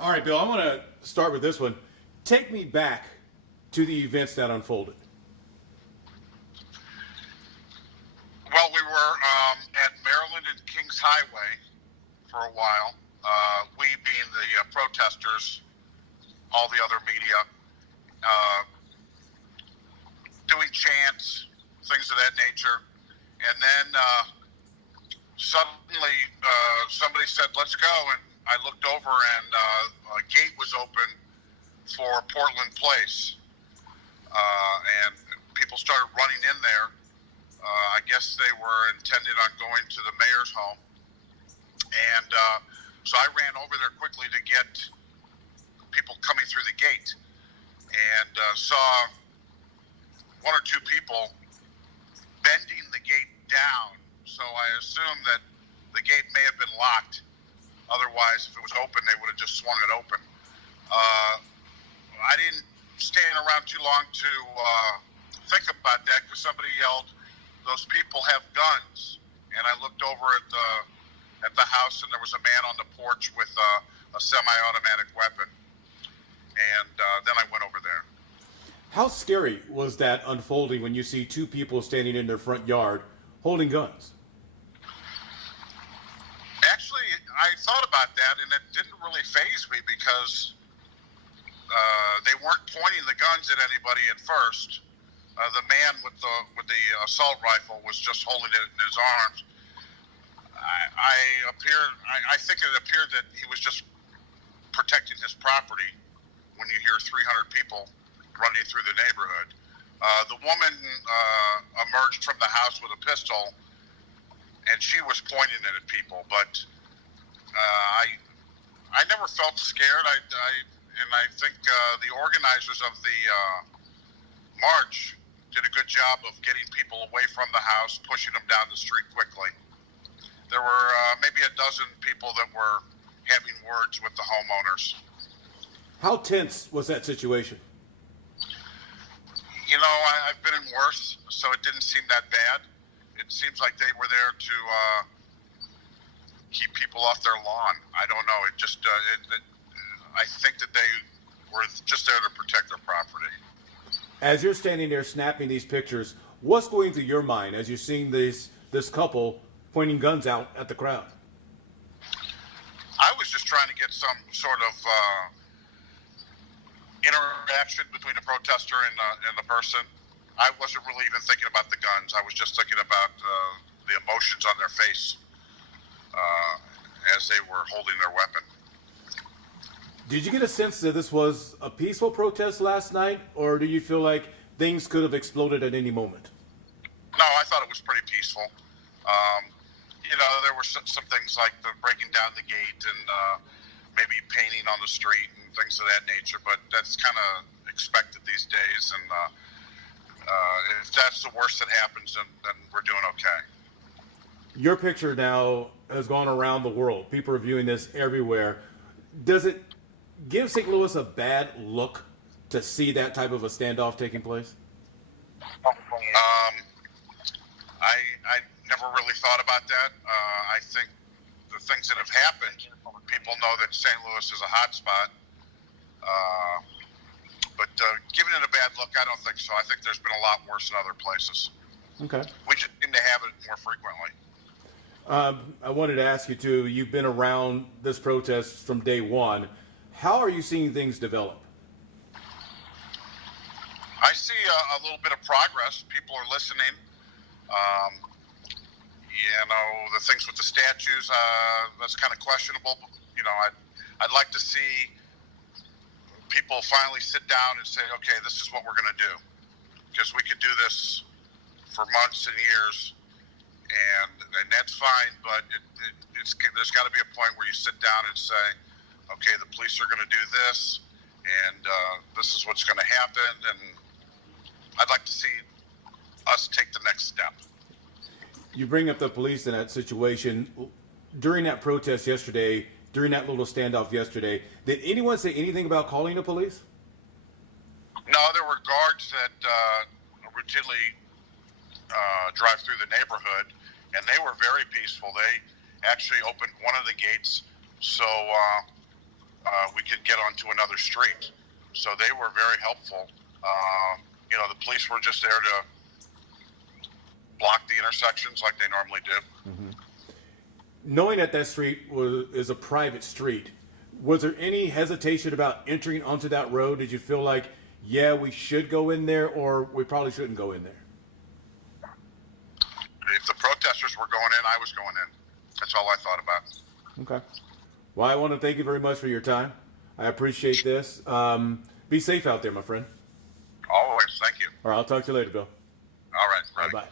All right, Bill, I want to start with this one. Take me back to the events that unfolded. Well, we were at Maryland and Kings Highway for a while. We being the protesters, all the other media, uh, doing chants, things of that nature. And then suddenly somebody said, "Let's go." And I looked over and a gate was open for Portland Place. And people started running in there. I guess they were intended on going to the mayor's home. And so I ran over there quickly to get people coming through the gate and saw one or two people bending the gate down. So I assumed that the gate may have been locked. Otherwise, if it was open, they would have just swung it open. I didn't stand around too long to think about that because somebody yelled, "Those people have guns." And I looked over at the house, and there was a man on the porch with a semi-automatic weapon. And then I went over there. How scary was that unfolding when you see two people standing in their front yard holding guns? Actually, I thought about that, and it didn't really faze me because they weren't pointing the guns at anybody at first. The man with the assault rifle was just holding it in his arms. I think it appeared that he was just protecting his property when you hear 300 people running through the neighborhood. The woman emerged from the house with a pistol, and she was pointing it at people. But I never felt scared. I think the organizers of the march did a good job of getting people away from the house, pushing them down the street quickly. There were maybe a dozen people that were having words with the homeowners. How tense was that situation? You know, I've been in worse, so it didn't seem that bad. It seems like they were there to keep people off their lawn. I don't know. It just, I think that they were just there to protect their property. As you're standing there snapping these pictures, what's going through your mind as you're seeing this couple pointing guns out at the crowd? I was just trying to get some sort of interaction between the protester and the person. I wasn't really even thinking about the guns. I was just thinking about the emotions on their face as they were holding their weapon. Did you get a sense that this was a peaceful protest last night, or do you feel like things could have exploded at any moment? No, I thought it was pretty peaceful. You know, there were some things like the breaking down the gate and maybe painting on the street and things of that nature, but that's kind of expected these days. And if that's the worst that happens, then we're doing okay. Your picture now has gone around the world. People are viewing this everywhere. Does it give St. Louis a bad look to see that type of a standoff taking place? I never really thought about that. I think the things that have happened, people know that St. Louis is a hot spot. But giving it a bad look, I don't think so. I think there's been a lot worse in other places. Okay. We just need to have it more frequently. I wanted to ask you too, you've been around this protest from day one. How are you seeing things develop? I see a little bit of progress. People are listening. You know, the things with the statues, that's kind of questionable. You know, I'd like to see people finally sit down and say, okay, this is what we're going to do. Because we could do this for months and years, and that's fine, but there's got to be a point where you sit down and say, okay, the police are going to do this, and this is what's going to happen, and I'd like to see us take the next step. You bring up the police in that situation. During that protest yesterday, during that little standoff yesterday, did anyone say anything about calling the police? No, there were guards that routinely drive through the neighborhood, and they were very peaceful. They actually opened one of the gates so we could get onto another street. So they were very helpful. The police were just there to block the intersections like they normally do. Mm-hmm. Knowing that street is a private street, was there any hesitation about entering onto that road? Did you feel like, yeah, we should go in there, or we probably shouldn't go in there? If the protesters were going in, I was going in. That's all I thought about. Okay. Well, I want to thank you very much for your time. I appreciate this. Be safe out there, my friend. Always. Thank you. All right, I'll talk to you later, Bill. All right. Bye.